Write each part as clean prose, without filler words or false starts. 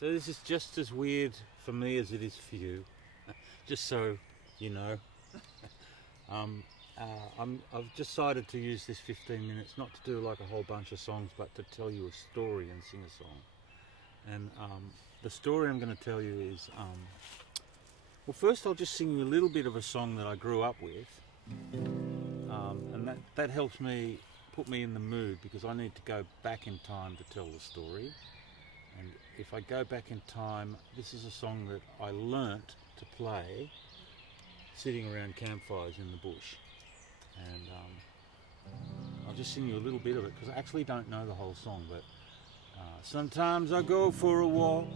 So this is just as weird for me as it is for you, just so you know. I've decided to use this 15 minutes not to do like a whole bunch of songs, but to tell you a story and sing a song. And the story I'm going to tell you is, well, first I'll just sing you a little bit of a song that I grew up with, and that helps me put me in the mood, because I need to go back in time to tell the story. And if I go back in time, this is a song that I learnt to play sitting around campfires in the bush. And I'll just sing you a little bit of it, because I actually don't know the whole song. But sometimes I go for a walk,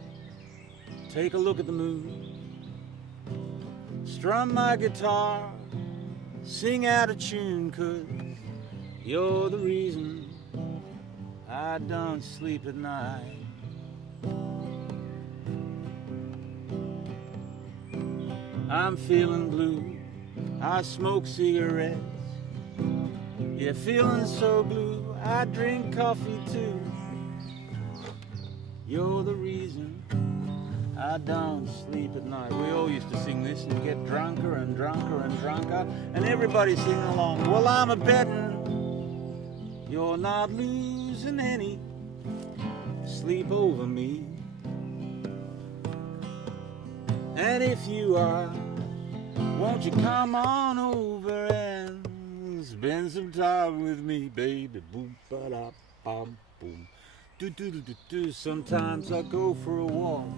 take a look at the moon, strum my guitar, sing out a tune, 'cause you're the reason I don't sleep at night. I'm feeling blue, I smoke cigarettes. Yeah, feeling so blue, I drink coffee too. You're the reason I don't sleep at night. We all used to sing this and get drunker and drunker and drunker, and everybody singing along. Well, I'm a betting you're not losing any sleep over me. And if you are, won't you come on over and spend some time with me, baby? Boom, ba da, bum, boom. Do do do do do. Sometimes I go for a walk,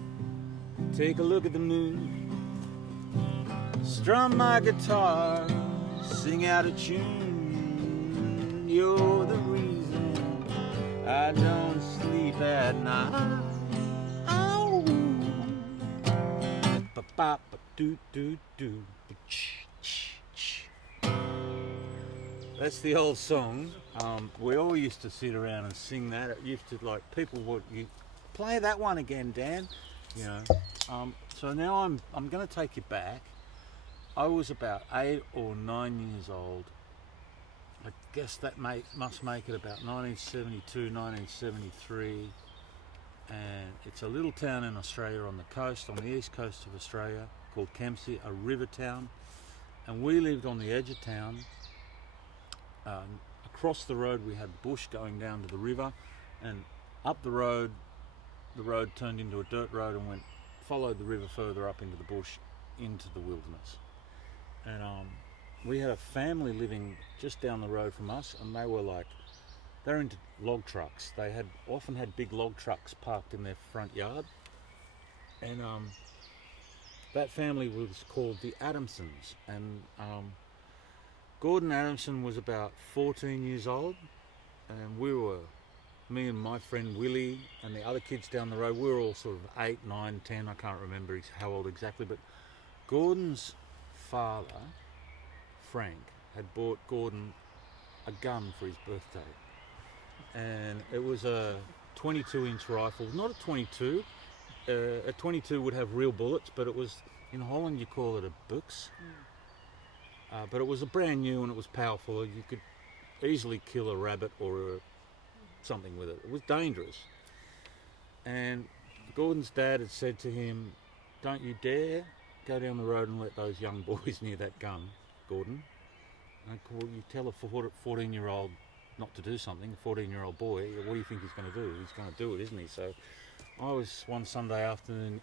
take a look at the moon, strum my guitar, sing out a tune. You're the reason I don't sleep at night. Oh, ba ba ba do do do. That's the old song. We all used to sit around and sing that. It used to, like, people would, you play that one again, Dan. You know. So now I'm going to take you back. I was about 8 or 9 years old. I guess that must make it about 1972, 1973. And it's a little town in Australia on the coast, on the east coast of Australia, called Kempsey, a river town. And we lived on the edge of town. Across the road we had bush going down to the river, and up the road turned into a dirt road and followed the river further up into the bush, into the wilderness. And we had a family living just down the road from us, and they're into log trucks. They often had big log trucks parked in their front yard, and that family was called the Adamsons. And Gordon Adamson was about 14 years old, and me and my friend Willie and the other kids down the road, we were all sort of 8, 9, 10, I can't remember how old exactly, but Gordon's father, Frank, had bought Gordon a gun for his birthday, and it was a 22-inch rifle, not a 22. A 22 would have real bullets, but it was, in Holland you call it a bux. But it was a brand new, and it was powerful. You could easily kill a rabbit or something with it. It was dangerous. And Gordon's dad had said to him, "Don't you dare go down the road and let those young boys near that gun, Gordon." And you tell a 14-year-old not to do something, a 14-year-old boy, what do you think he's going to do? He's going to do it, isn't he? So I was one Sunday afternoon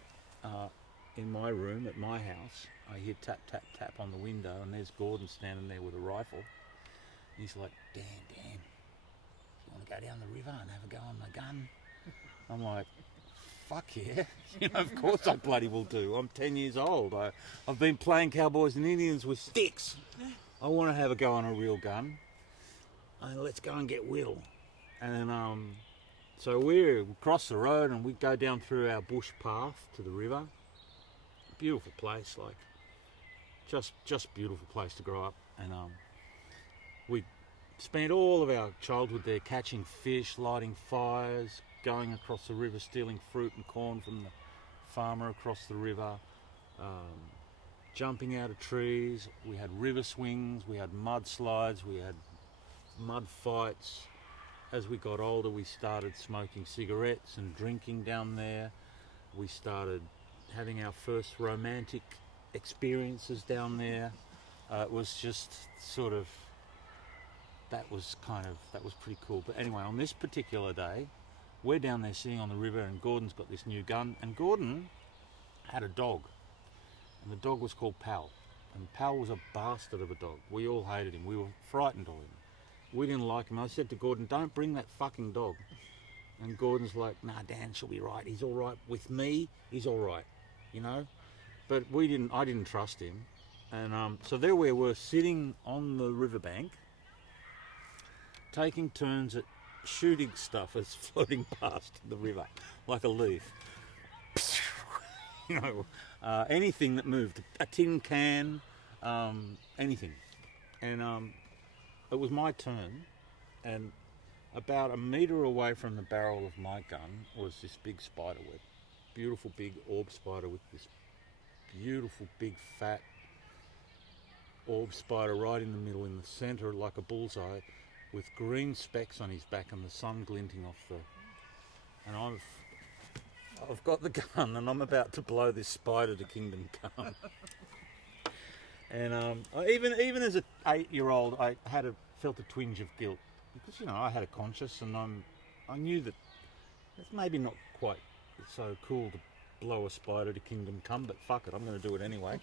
in my room at my house. I hear tap, tap, tap on the window, and there's Gordon standing there with a rifle. He's like, Dan, you want to go down the river and have a go on my gun? I'm like, fuck yeah. Of course I bloody will do. I'm 10 years old. I've been playing cowboys and Indians with sticks. I want to have a go on a real gun. Let's go and get Will. And so we cross the road and we go down through our bush path to the river. Beautiful place, like just beautiful place to grow up. And we spent all of our childhood there catching fish, lighting fires, going across the river, stealing fruit and corn from the farmer across the river, jumping out of trees. We had river swings, we had mudslides, we had mud fights. As we got older, we started smoking cigarettes and drinking down there. we started having our first romantic experiences down there. It was just sort of, that was pretty cool. But anyway, on this particular day, we're down there sitting on the river, and Gordon's got this new gun, and Gordon had a dog, and the dog was called Pal, and Pal was a bastard of a dog. We all hated him. We were frightened of him. We didn't like him. I said to Gordon, don't bring that fucking dog. And Gordon's like, nah, Dan, she'll be right. He's all right with me. He's all right, you know. But I didn't trust him. And so there we were sitting on the riverbank, taking turns at shooting stuff as floating past the river like a leaf. You know, anything that moved, a tin can, anything. And it was my turn, and about a metre away from the barrel of my gun was this big spider web. Beautiful big orb spider with this beautiful big fat orb spider right in the middle, in the centre, like a bullseye, with green specks on his back and the sun glinting off the... And I've got the gun, and I'm about to blow this spider to kingdom come. And even as an 8-year-old, I felt a twinge of guilt, because, you know, I had a conscience, and I knew that it's maybe not quite so cool to blow a spider to kingdom come, but fuck it, I'm going to do it anyway.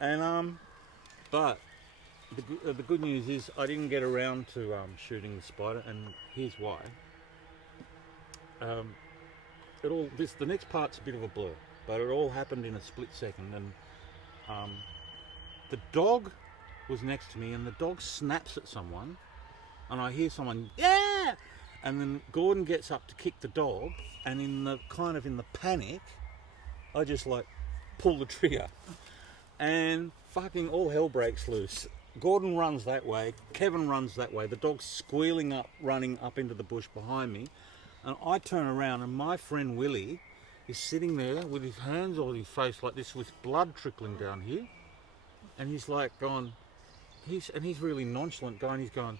And but the good news is I didn't get around to shooting the spider, and here's why. The next part's a bit of a blur, but it all happened in a split second, and the dog was next to me, and the dog snaps at someone, and I hear someone, yeah! And then Gordon gets up to kick the dog, and in the panic, I just like pull the trigger, and fucking all hell breaks loose. Gordon runs that way, Kevin runs that way, the dog's squealing up, running up into the bush behind me, and I turn around, and my friend Willie is sitting there with his hands on his face like this, with blood trickling down here, and he's like going, he's really nonchalant going, he's going,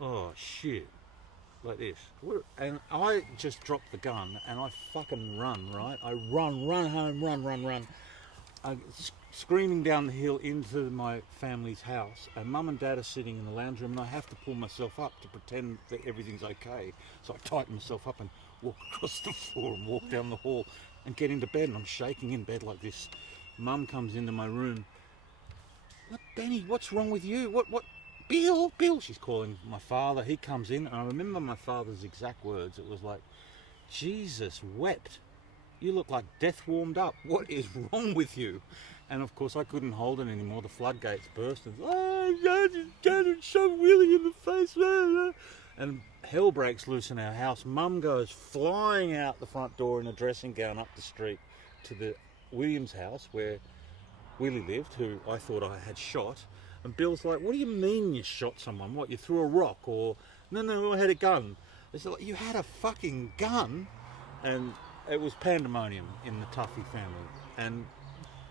oh shit, like this. And I just dropped the gun, and I fucking run, right? I run home, I screaming down the hill into my family's house, and Mum and Dad are sitting in the lounge room, and I have to pull myself up to pretend that everything's okay. So I tighten myself up and walk across the floor and walk down the hall and get into bed, and I'm shaking in bed like this. Mum comes into my room. What, Benny, what's wrong with you? What? Bill, she's calling my father. He comes in, and I remember my father's exact words. It was like, Jesus wept. You look like death warmed up. What is wrong with you? And of course I couldn't hold it anymore. The floodgates burst, and Dad shove Willie in the face. And hell breaks loose in our house. Mum goes flying out the front door in a dressing gown up the street to the Williams house where Willie lived, who I thought I had shot. And Bill's like, what do you mean you shot someone? What, you threw a rock? Or, no, I had a gun. It's like, you had a fucking gun? And it was pandemonium in the Tuffy family. And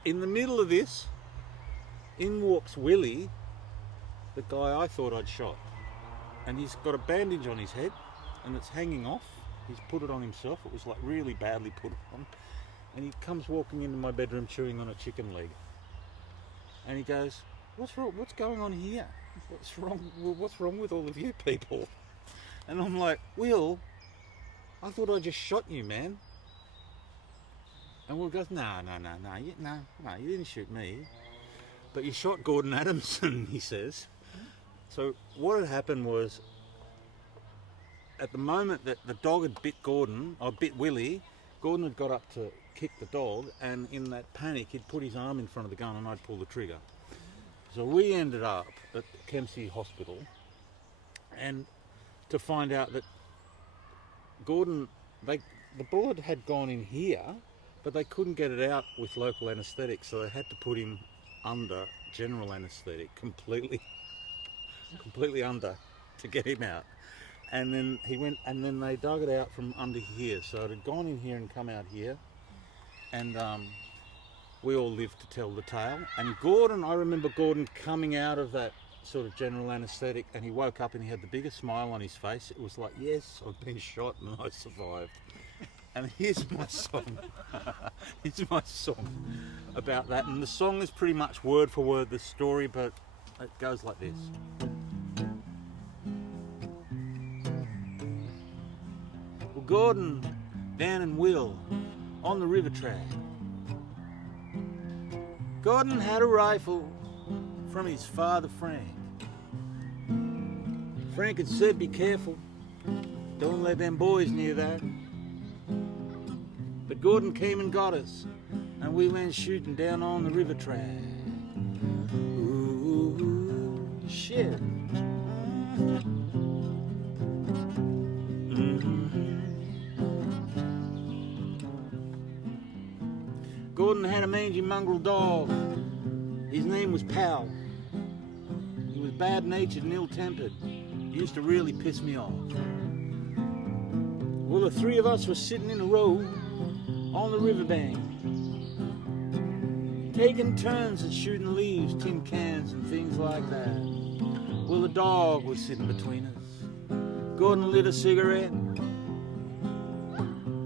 in the middle of this, in walks Willie, the guy I thought I'd shot. And he's got a bandage on his head, and it's hanging off. He's put it on himself. It was like really badly put on. And he comes walking into my bedroom chewing on a chicken leg. And he goes, what's wrong? What's going on here? What's wrong with all of you people? And I'm like, Will, I thought I just shot you, man. And Will goes, no, you didn't shoot me. But you shot Gordon Adamson, he says. So what had happened was, at the moment that the dog had bit Willie, Gordon had got up to kick the dog, and in that panic he'd put his arm in front of the gun and I'd pull the trigger. So we ended up at Kempsey Hospital, and to find out that Gordon, the bullet had gone in here, but they couldn't get it out with local anaesthetic, so they had to put him under general anaesthetic, completely under, to get him out. And then he went, and then they dug it out from under here, so it had gone in here and come out here, and we all lived to tell the tale. And Gordon, I remember Gordon coming out of that sort of general anaesthetic, and he woke up and he had the biggest smile on his face. It was like, yes, I've been shot and I survived. And here's my song. Here's my song about that. And the song is pretty much word for word the story, but it goes like this. Well, Gordon, Dan and Will on the river track. Gordon had a rifle from his father Frank. Frank had said, be careful, don't let them boys near that. But Gordon came and got us, and we went shooting down on the river track. Ooh, shit. Gordon had a mangy mongrel dog. His name was Pal. He was bad-natured and ill-tempered. Used to really piss me off. Well, the three of us were sitting in a row on the riverbank, taking turns at shooting leaves, tin cans and things like that. Well, the dog was sitting between us. Gordon lit a cigarette.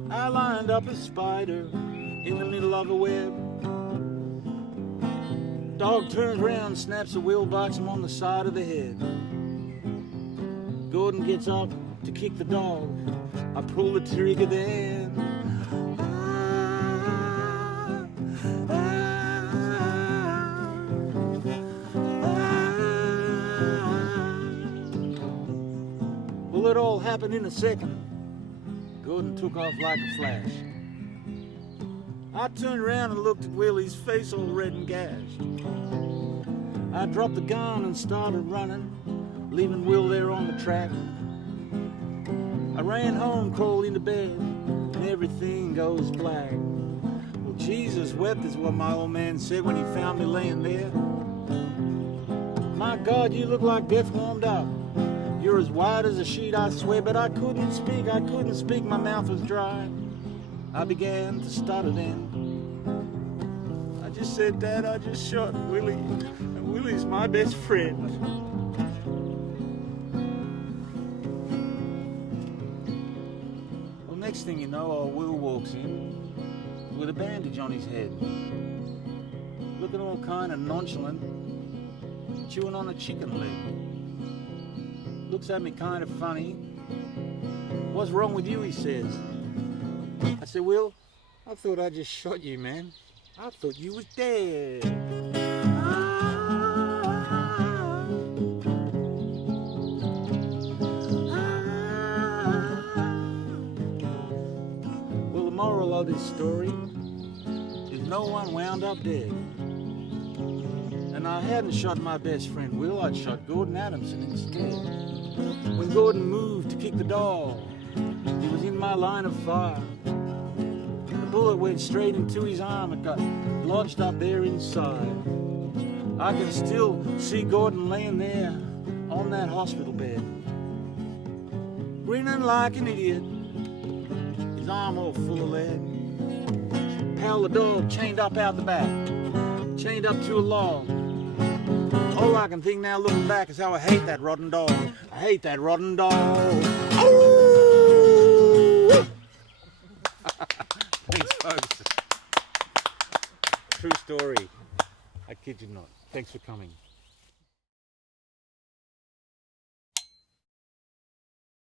I lined up a spider in the middle of a web. Dog turns around, snaps a wheel, bites him on the side of the head. Gordon gets up to kick the dog. I pull the trigger then. Well, it all happened in a second. Gordon took off like a flash. I turned around and looked at Willie's face all red and gashed. I dropped the gun and started running, leaving Will there on the track. I ran home, crawled into bed, and everything goes black. Well, Jesus wept is what my old man said when he found me laying there. My God, you look like death warmed up. You're as white as a sheet, I swear, but I couldn't speak, my mouth was dry. I began to stutter then. I just said, Dad, I just shot Willie, and Willie's my best friend. Well, next thing you know, old Will walks in with a bandage on his head, looking all kind of nonchalant, chewing on a chicken leg. Looks at me kind of funny. What's wrong with you, he says. I said, Will, I thought I just shot you, man. I thought you was dead. Well, the moral of this story is no one wound up dead. And I hadn't shot my best friend Will, I'd shot Gordon Adamson instead. When Gordon moved to kick the dog, he was in my line of fire. The bullet went straight into his arm. It got lodged up there inside. I can still see Gordon laying there on that hospital bed, grinning like an idiot, his arm all full of lead. Pal the dog chained up out the back, chained up to a log. All I can think now looking back is how I hate that rotten dog. I hate that rotten dog. Oh! Thanks, folks. True story. I kid you not. Thanks for coming.